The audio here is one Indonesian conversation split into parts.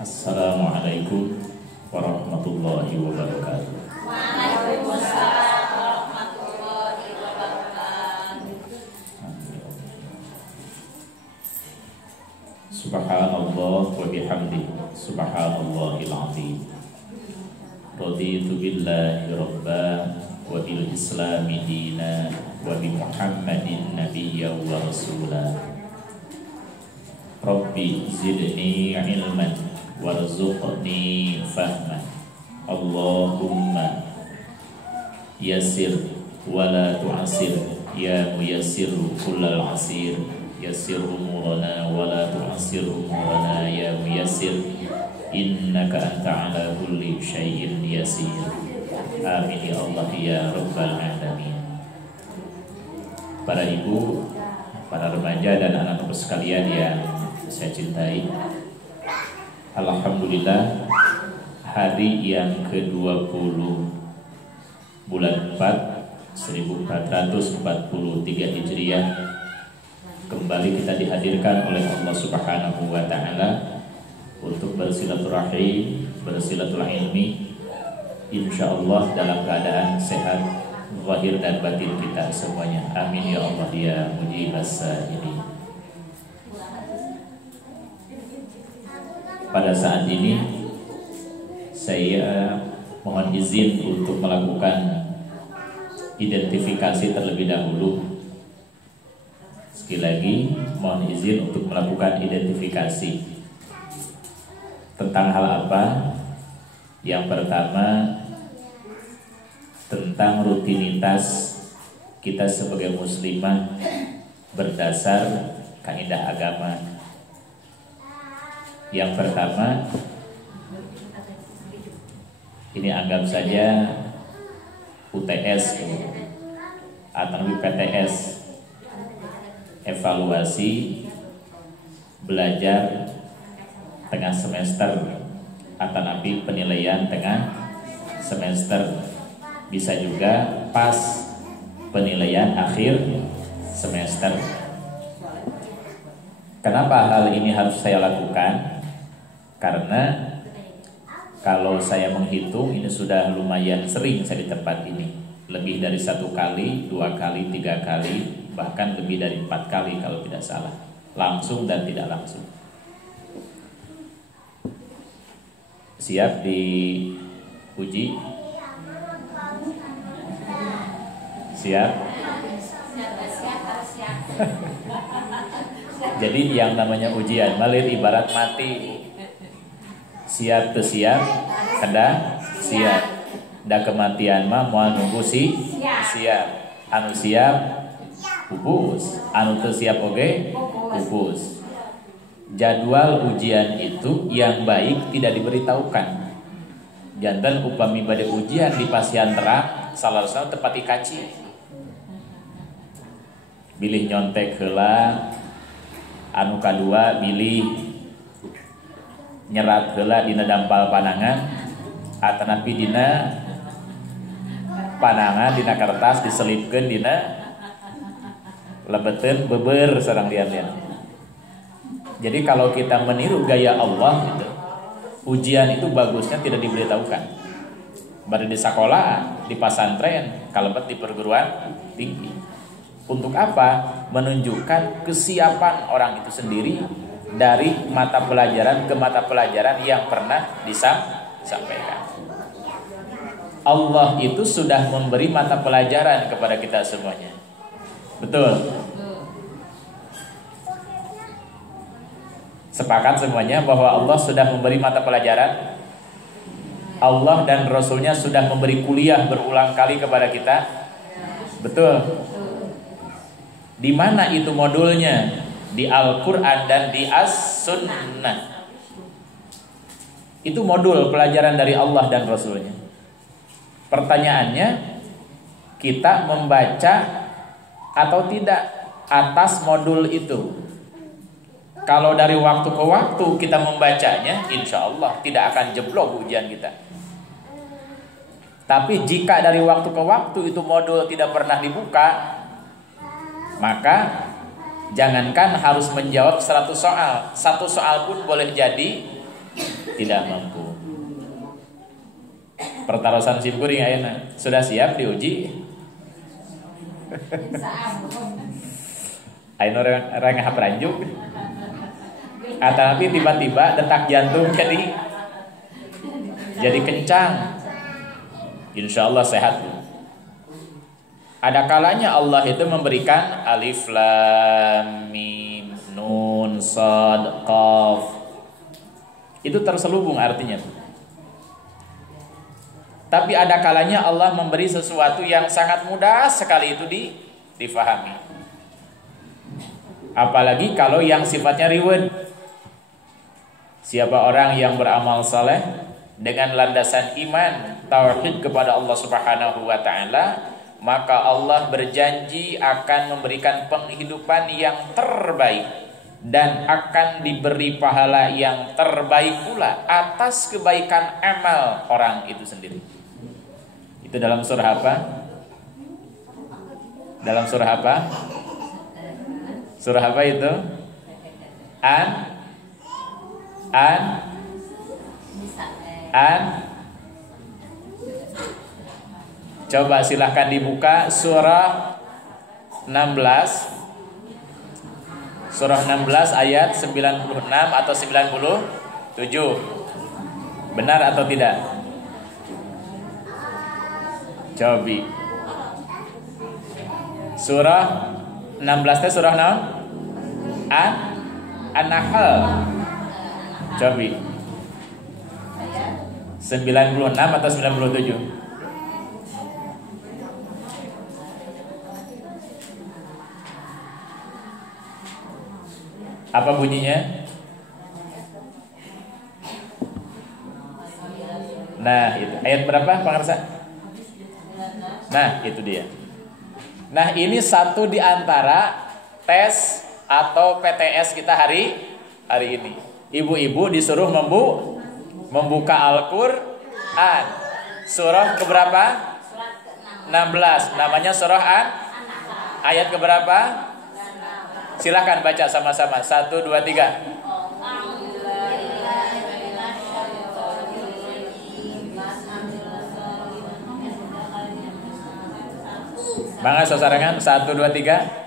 Assalamualaikum warahmatullahi wabarakatuh. Waalaikumsalam warahmatullahi wabarakatuh. Subhanallah wa bihamdihi subhanallahil azim. Raditu billahi rabba wa bil islami dina wa bi Muhammadin nabiyya wa rasula. Rabbi zidni ilman warzuqni fahman. Allahumma yassir wa la tu'assir ya muyassir kullal asir. Yassir umurana wa la tu'assir umurana ya muyassir innaka anta ala kulli syai'in yasir. Amin ya Allah ya rabbal alamin. Para ibu, para remaja dan anak-anak sekalian yang saya cintai, alhamdulillah hari yang ke-20 bulan 4 1443 Hijriah kembali kita dihadirkan oleh Allah Subhanahu wa taala untuk bersilaturahim, bersilaturahmi, insyaallah dalam keadaan sehat zahir dan batin kita semuanya. Amin ya Allah ya mujibas sa'ilin. Pada saat ini saya mohon izin untuk melakukan identifikasi terlebih dahulu. Sekali lagi mohon izin untuk melakukan identifikasi tentang hal apa? Yang pertama tentang rutinitas kita sebagai muslimah berdasar kaidah agama. Yang pertama, ini anggap saja UTS atau PTS, evaluasi belajar tengah semester atau nabi penilaian tengah semester, bisa juga pas penilaian akhir semester. Kenapa hal ini harus saya lakukan? Karena kalau saya menghitung ini sudah lumayan sering saya di tempat ini, lebih dari 1 kali, 2 kali, 3 kali, bahkan lebih dari 4 kali kalau tidak salah, langsung dan tidak langsung. Siap diuji? Siap? Jadi yang namanya ujian malir ibarat mati. Siap tuh siap, kada siap. Da kematian mah moal nunggu siap. Anu siap pupus, anu teu siap oge pupus. Jadwal ujian itu yang baik tidak diberitahukan. Jantan upami bade ujian di pasian terang, salah-salah tepati kaci. Bilih nyontek heula, anu kadua bilih nyerat heula dina dampal panangan atanapi dina panangan dina kertas diselipkeun dina lebeteun beber sareng lian-lian. Jadi kalau kita meniru gaya Allah gitu, ujian itu bagusnya tidak diberitahukan. Baru di sekolah, di pesantren, kalebet di perguruan tinggi. Untuk apa? Menunjukkan kesiapan orang itu sendiri dari mata pelajaran ke mata pelajaran yang pernah disampaikan. Allah itu sudah memberi mata pelajaran kepada kita semuanya. Betul? Sepakat semuanya bahwa Allah sudah memberi mata pelajaran. Allah dan Rasulnya sudah memberi kuliah berulang kali kepada kita. Betul? Di mana itu modulnya? Di Al-Quran dan di As-Sunnah. Itu modul pelajaran dari Allah dan Rasulnya. Pertanyaannya, kita membaca atau tidak atas modul itu? Kalau dari waktu ke waktu kita membacanya, insya Allah tidak akan jeblok ujian kita. Tapi jika dari waktu ke waktu itu modul tidak pernah dibuka, maka jangankan harus menjawab 100 soal, 1 soal pun boleh jadi tidak mampu. Pertarosan sim kuring ayeuna sudah siap diuji. Ayeuna reng hapranjuk. Tapi tiba-tiba detak jantung jadi kencang. Insya Allah sehat. Ada kalanya Allah itu memberikan alif lam mim nun shad qaf. Itu terselubung artinya. Tapi ada kalanya Allah memberi sesuatu yang sangat mudah sekali itu difahami. Apalagi kalau yang sifatnya riwayat. Siapa orang yang beramal saleh dengan landasan iman tauhid kepada Allah Subhanahu wa taala, maka Allah berjanji akan memberikan penghidupan yang terbaik dan akan diberi pahala yang terbaik pula atas kebaikan amal orang itu sendiri. Itu dalam surah apa? Dalam surah apa? Surah apa itu? An Coba silahkan dibuka surah 16. Surah 16 ayat 96 atau 97. Benar atau tidak? Coba. Surah 16 itu surah 6 An-Nahl. Coba 96 atau 97? Apa bunyinya? Nah, itu ayat berapa, Pak Ngersa? Nah, itu dia. Nah, ini satu di antara tes atau PTS kita hari ini. Ibu-ibu disuruh membuka Al-Qur'an. Surah keberapa? 16. Namanya surah An. Ayat keberapa? Silakan baca sama-sama. 1, 2, 3. Mangga sasarangan 1, 2, 3.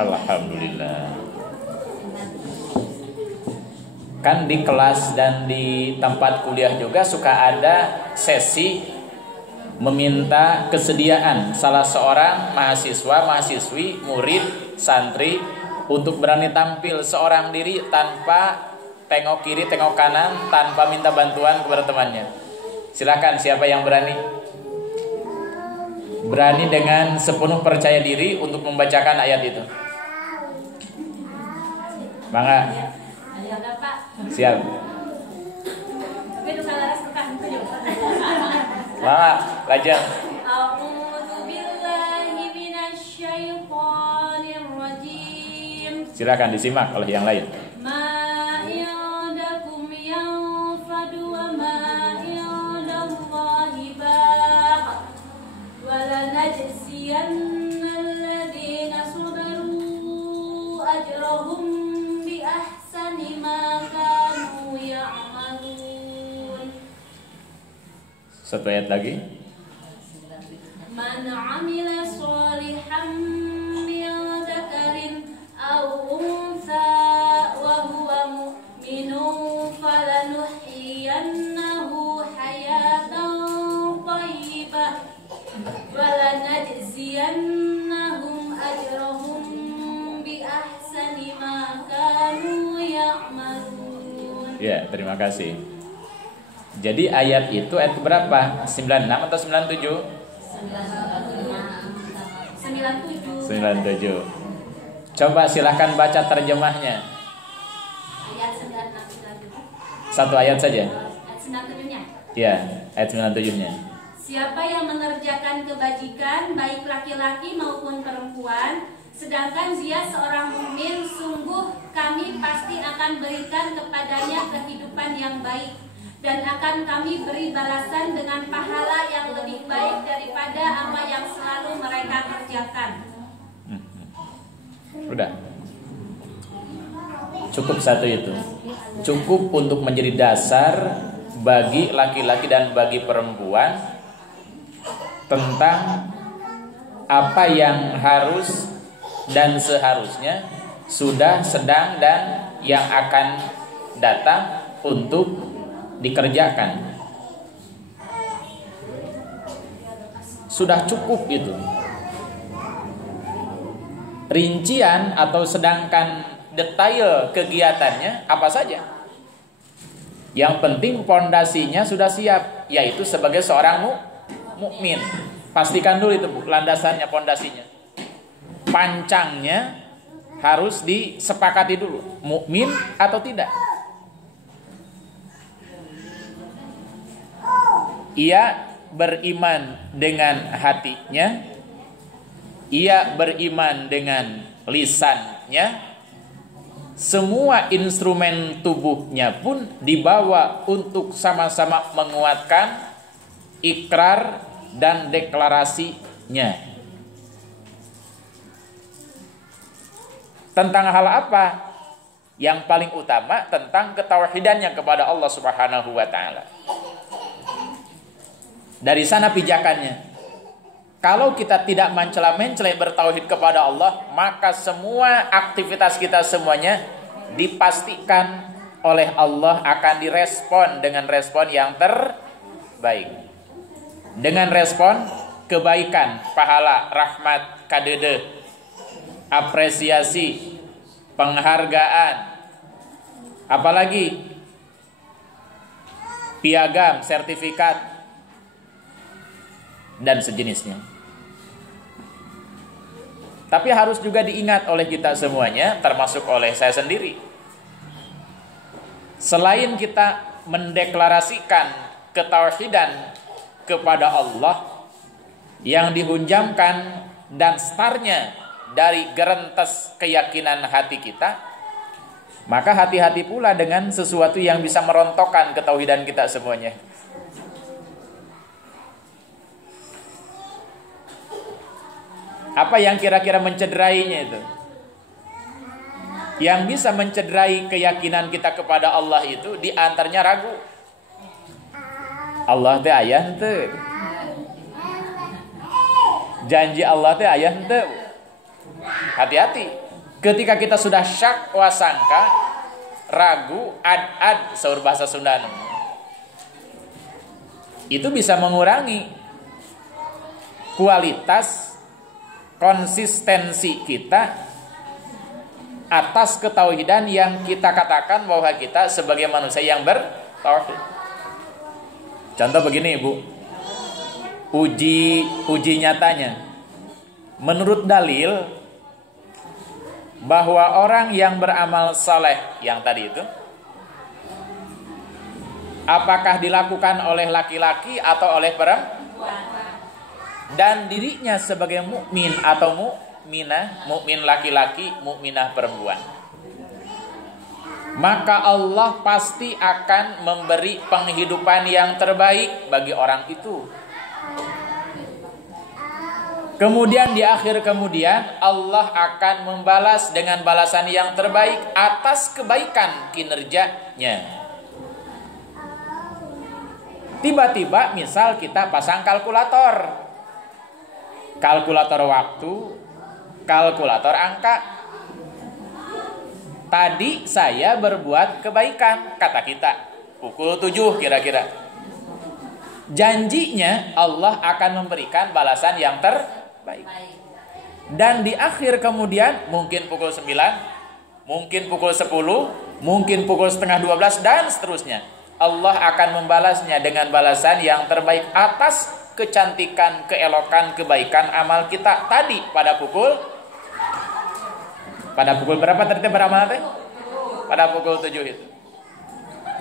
Alhamdulillah. Kan di kelas dan di tempat kuliah juga suka ada sesi meminta kesediaan salah seorang mahasiswa, mahasiswi, murid, santri untuk berani tampil seorang diri tanpa tengok kiri, tengok kanan, tanpa minta bantuan kepada temannya. Silakan, siapa yang berani? Berani dengan sepenuh percaya diri untuk membacakan ayat itu. Mangga. Siap. Mangga, lajang. Silakan disimak oleh yang lain. Satu ayat lagi. Man 'amila sholihan min dzakarin aw untha wa huwa mu'minun falanuhyiyannahu hayatan thayyibah wa lanajziyannahum ajrahum bi ahsani ma kanu ya'malun. Ya, terima kasih. Jadi ayat itu ayat berapa? 96 atau 97? 97. Coba silahkan baca terjemahnya. Ayat 96. Satu ayat saja. Ayat 97-nya. Iya, ayat 97-nya. siapa yang mengerjakan kebajikan baik laki-laki maupun perempuan, sedangkan dia seorang mukmin, sungguh kami pasti akan berikan kepadanya kehidupan yang baik, dan akan kami beri balasan dengan pahala yang lebih baik daripada apa yang selalu mereka kerjakan. Udah. Cukup satu itu. Cukup untuk menjadi dasar bagi laki-laki dan bagi perempuan tentang apa yang harus dan seharusnya, sudah, sedang, dan yang akan datang untuk dikerjakan. Sudah cukup itu. Rincian atau sedangkan detail kegiatannya apa saja. Yang penting pondasinya sudah siap, yaitu sebagai seorang mukmin. Pastikan dulu itu landasannya, pondasinya. Pancangnya harus disepakati dulu, mukmin atau tidak. Ia beriman dengan hatinya, ia beriman dengan lisannya, semua instrumen tubuhnya pun dibawa untuk sama-sama menguatkan ikrar dan deklarasinya. Tentang hal apa? Yang paling utama tentang ketauhidannya kepada Allah Subhanahu wa taala. Dari sana pijakannya. Kalau kita tidak mencela-mencela bertauhid kepada Allah, maka semua aktivitas kita semuanya dipastikan oleh Allah akan direspon dengan respon yang terbaik. Dengan respon kebaikan, pahala, rahmat, kadede, apresiasi, penghargaan, apalagi piagam, sertifikat, dan sejenisnya. Tapi harus juga diingat oleh kita semuanya, termasuk oleh saya sendiri. Selain kita mendeklarasikan ketauhidan kepada Allah yang dihunjamkan dan startnya dari gerentes keyakinan hati kita, maka hati-hati pula dengan sesuatu yang bisa merontokkan ketauhidan kita semuanya. Apa yang kira-kira mencederainya itu? Yang bisa mencederai keyakinan kita kepada Allah itu diantaranya ragu. Allah teh aya henteu. Janji Allah teh aya henteu. Hati-hati. Ketika kita sudah syak wasangka, ragu, ad-ad saur bahasa Sunda, itu bisa mengurangi kualitas konsistensi kita atas ketauhidan yang kita katakan bahwa kita sebagai manusia yang bertauhid. Contoh begini, Ibu. Uji nyatanya. Menurut dalil bahwa orang yang beramal saleh yang tadi itu, apakah dilakukan oleh laki-laki atau oleh perempuan? Dan dirinya sebagai mukmin atau mukminah, mukmin laki-laki, mukminah perempuan, maka Allah pasti akan memberi penghidupan yang terbaik bagi orang itu. Kemudian di akhir kemudian Allah akan membalas dengan balasan yang terbaik atas kebaikan kinerjanya. Tiba-tiba misal kita pasang kalkulator waktu, kalkulator angka. Tadi saya berbuat kebaikan, kata kita, pukul 7 kira-kira. Janjinya Allah akan memberikan balasan yang terbaik. Dan di akhir kemudian mungkin pukul 9, mungkin pukul 10, mungkin pukul setengah 12 dan seterusnya. Allah akan membalasnya dengan balasan yang terbaik atas kecantikan, keelokan, kebaikan amal kita tadi pada pukul berapa tadi beramal teh? Pada pukul 7 itu.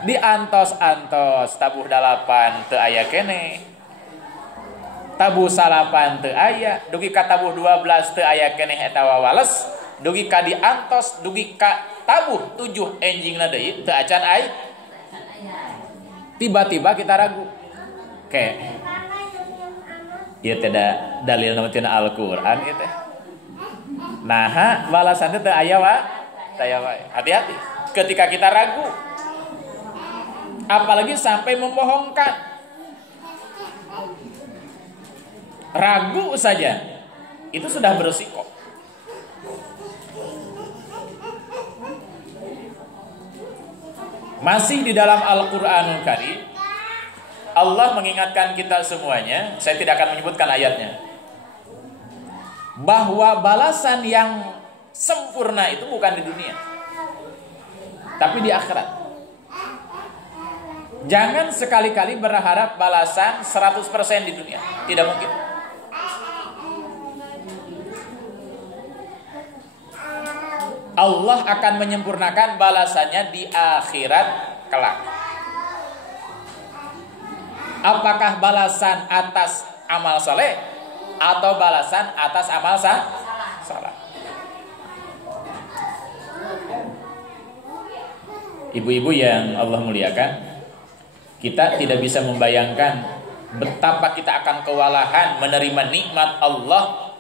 Di antos-antos tabuh 8 teu aya kene. tabuh salapan teu aya, dugi ka tabuh 12 teu aya keneh eta wawales, dugi ka diantos, dugi ka tabuh 7 enjingna deui teu acan aya. Tiba-tiba kita ragu. Ieu teh dalil nu tina Al-Qur'an ieu teh. Nah, balasan teh teu aya wae. Hati-hati ketika kita ragu. Apalagi sampai membohongkan. Ragu saja itu sudah berisiko. Masih di dalam Al-Qur'anul Karim Allah mengingatkan kita semuanya, saya tidak akan menyebutkan ayatnya, bahwa balasan yang sempurna itu bukan di dunia, tapi di akhirat. Jangan sekali-kali berharap balasan 100% di dunia, tidak mungkin. Allah akan menyempurnakan balasannya di akhirat kelak. Apakah balasan atas amal soleh atau balasan atas amal salah? Ibu-ibu yang Allah muliakan, kita tidak bisa membayangkan betapa kita akan kewalahan menerima nikmat Allah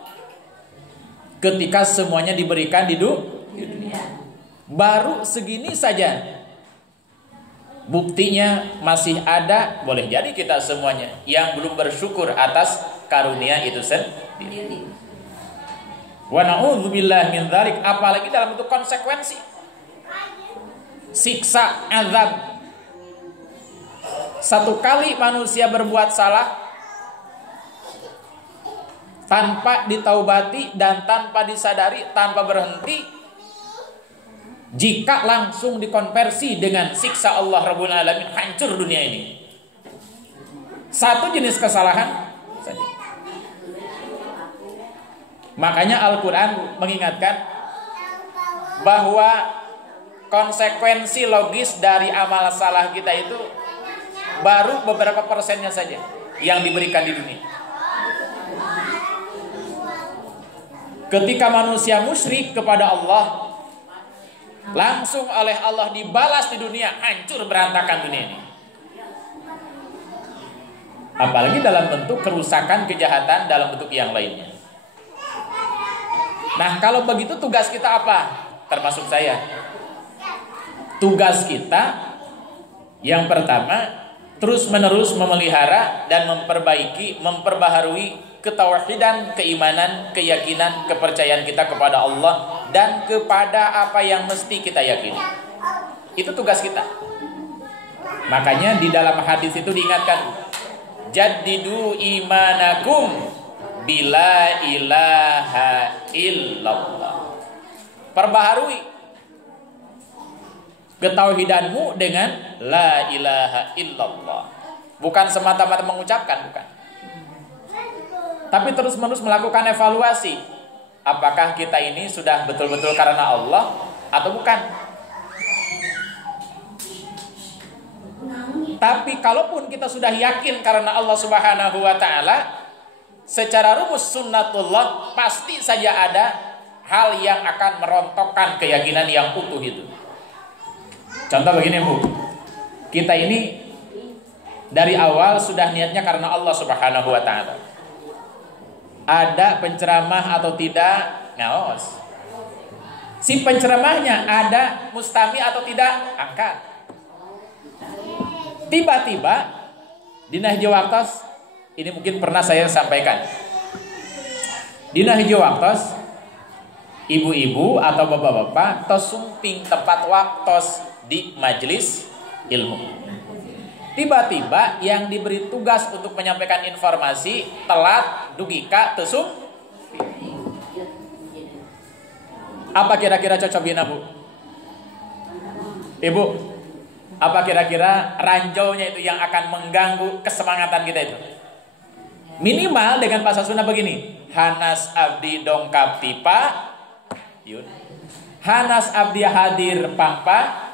ketika semuanya diberikan di dunia. Baru segini saja buktinya masih ada, boleh jadi kita semuanya yang belum bersyukur atas karunia itu sendiri. Wa na'udzubillah min dzalik, apalagi dalam bentuk konsekuensi. Siksa, azab. Satu kali manusia berbuat salah tanpa ditaubati dan tanpa disadari, tanpa berhenti, jika langsung dikonversi dengan siksa Allah Rabbul Alamin, hancur dunia ini. Satu jenis kesalahan saja. Makanya Al-Quran mengingatkan bahwa konsekuensi logis dari amal salah kita itu baru beberapa persennya saja yang diberikan di dunia. Ketika manusia musyrik kepada Allah, langsung oleh Allah dibalas di dunia, hancur berantakan dunia ini. Apalagi dalam bentuk kerusakan, kejahatan dalam bentuk yang lainnya. Nah, kalau begitu tugas kita apa? Termasuk saya. Tugas kita yang pertama, terus-menerus memelihara dan memperbaiki, memperbaharui ketauhidan, keimanan, keyakinan, kepercayaan kita kepada Allah dan kepada apa yang mesti kita yakini. Itu tugas kita. Makanya di dalam hadis itu diingatkan, jaddidu imanakum bila ilaha illallah. Perbaharui ketauhidanmu dengan la ilaha illallah. Bukan semata-mata mengucapkan, bukan. Tapi terus-menerus melakukan evaluasi. Apakah kita ini sudah betul-betul karena Allah atau bukan? Tapi kalaupun kita sudah yakin karena Allah Subhanahu wa ta'ala, secara rumus sunnatullah pasti saja ada hal yang akan merontokkan keyakinan yang utuh itu. Contoh begini, Bu. Kita ini dari awal sudah niatnya karena Allah Subhanahu wa ta'ala. Ada penceramah atau tidak, ngaos. Si penceramahnya ada mustami atau tidak, angkat. Tiba-tiba di Nahji Waktos, ini mungkin pernah saya sampaikan. Di Nahji Waktos, ibu-ibu atau bapak-bapak tos sumping tempat waktos di majelis ilmu. Tiba-tiba yang diberi tugas untuk menyampaikan informasi telat, dugika, tesum. Apa kira-kira cocoknya, Bu? Ibu, apa kira-kira ranjaunya itu yang akan mengganggu kesemangatan kita itu? Minimal dengan bahasa Sunda begini, Hanas abdi dongkap tipa, Hanas abdi hadir pampa,